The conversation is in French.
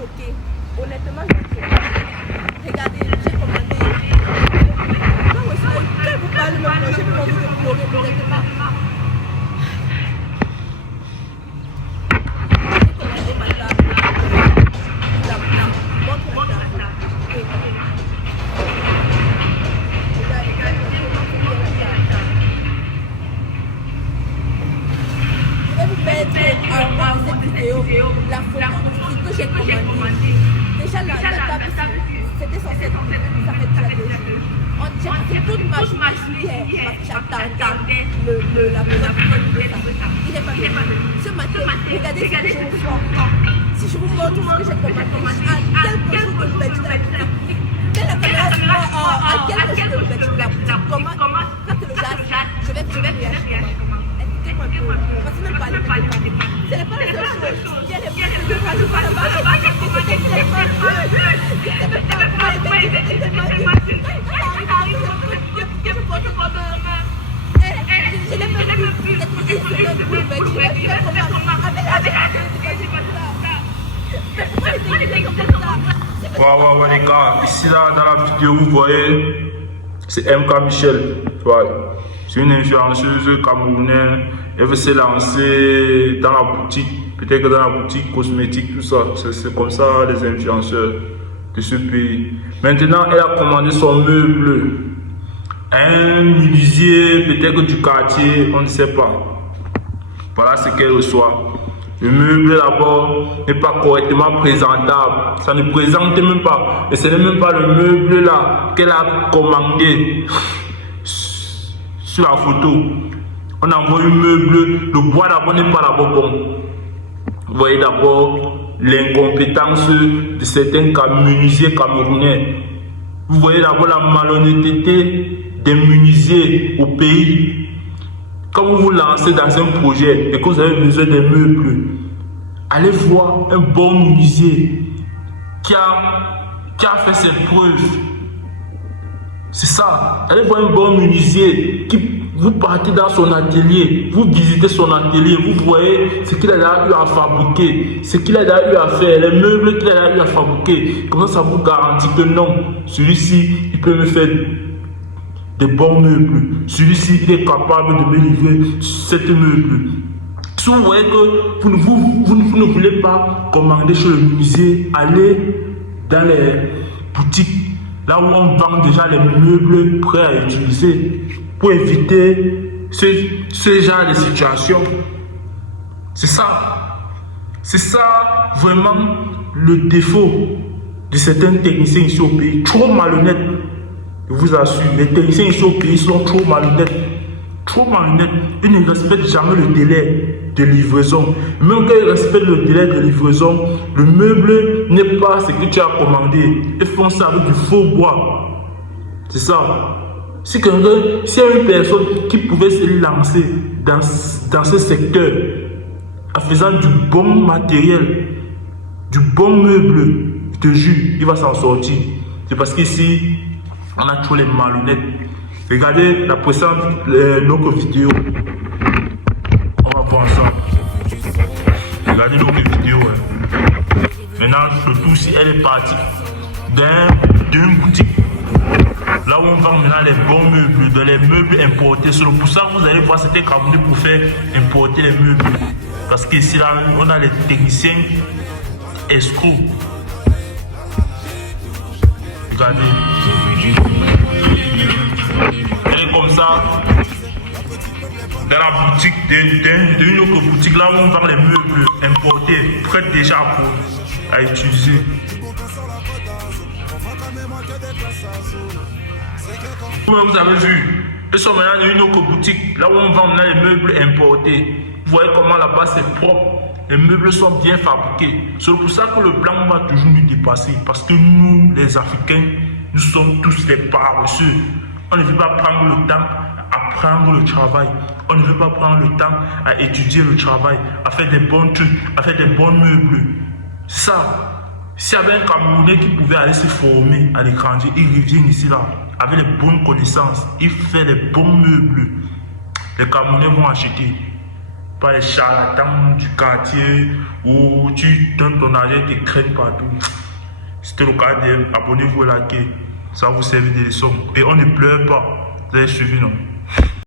choquée. Honnêtement, je suis choquée. Regardez, j'ai commandé. Quand vous parlez même, j'ai pas envie de pleurer, honnêtement. J'ai commandé ma table. La montre ma table. Je vais vous mettre en bas de cette vidéo la photo que j'ai commandé. Déjà la table, c'était censé être ça fait déjà 2 jours. J'ai passé toute ma journée hier parce que j'attendais la maison de ça. Il n'est pas venu. Ce matin, regardez ce que je vous vois. Si je vous montre ce que j'ai commandé, à quelques jours de l'ouverture de la boutique. Mais la caméra à quelques jours de l'ouverture de la boutique. Comment quand le gars, je vais lui acheter. Écoutez-moi un peu. Parce que même pas les parler. Ce n'est pas la seule chose. Il y a les gens qui ne rajoutent pas là-bas. C'était tellement dur. Je ne sais même pas comment les bêtises étaient tellement dures. Je n'ai même plus peut-être une semaine pour le mettre. Je vais faire comment avec la Ouais, les gars, ici là dans la vidéo, vous voyez, c'est MK Michel. Ouais. C'est une influenceuse camerounaise. Elle veut se lancer dans la boutique, peut-être dans la boutique cosmétique, tout ça. C'est comme ça les influenceurs de ce pays. Maintenant, elle a commandé son meuble à un menuisier, peut-être du quartier, on ne sait pas. Voilà ce qu'elle reçoit. Le meuble là-bas n'est pas correctement présentable. Ça ne présente même pas. Et ce n'est même pas le meuble là qu'elle a commandé. Sur la photo, on envoie un meuble. Le bois d'abord n'est pas d'abord bon. Vous voyez d'abord l'incompétence de certains menuisiers camerounais. Vous voyez d'abord la malhonnêteté des menuisiers au pays. Quand vous vous lancez dans un projet et que vous avez besoin des meubles, allez voir un bon menuisier qui a fait ses preuves. C'est ça. Allez voir un bon menuisier qui, vous partez dans son atelier, vous visitez son atelier, vous voyez ce qu'il a eu à fabriquer, ce qu'il a eu à faire, les meubles qu'il a eu à fabriquer. Comment ça vous garantit que non, celui-ci, il peut me faire des bons meubles. Celui-ci, il est capable de me livrer cette meuble. Si vous voyez que vous ne voulez pas commander chez le menuisier, allez dans les boutiques, là où on vend déjà les meubles prêts à utiliser pour éviter ce genre de situation. C'est ça. C'est ça vraiment le défaut de certains techniciens ici au pays. Trop malhonnêtes. Je vous assure, les techniciens ici au pays sont trop malhonnêtes. Trop malhonnêtes. Ils ne respectent jamais le délai de livraison. Même quand ils respectent le délai de livraison, le meuble n'est pas ce que tu as commandé. Ils font ça avec du faux bois. C'est ça. Si y a une personne qui pouvait se lancer dans ce secteur en faisant du bon matériel, du bon meuble, je te jure, il va s'en sortir. C'est parce qu'ici, on a trop les malhonnêtes. Regardez la précédente notre vidéo. On va voir ça. Regardez notre vidéo. Maintenant, surtout si elle est partie d'une boutique. Là où on vend maintenant les bons meubles, les meubles importés. C'est pour ça que vous allez voir c'était Camerounais pour faire importer les meubles. Parce qu'ici, là, on a les techniciens escrocs. Regardez. Elle est comme ça. Dans la boutique, d'une autre boutique, là où on vend les meubles importés, prêts déjà à utiliser. Vous avez vu, ils sont maintenant dans une autre boutique, là où on vend les meubles importés. Vous voyez comment là-bas c'est propre, les meubles sont bien fabriqués. C'est pour ça que le blanc va toujours nous dépasser. Parce que nous, les Africains, nous sommes tous des paresseux. On ne veut pas prendre le temps à apprendre le travail. On ne veut pas prendre le temps à étudier le travail, à faire des bons trucs, à faire des bons meubles. Ça. S'il y avait un Camerounais qui pouvait aller se former à l'étranger, il revient ici là, avec les bonnes connaissances, il fait les bons meubles. Les Camerounais vont acheter. pas les charlatans du quartier où tu donnes ton argent et tu traînes partout. C'était le cas, abonnez-vous et likez. Ça vous servir des leçons. Et on ne pleure pas. Vous avez suivi, non?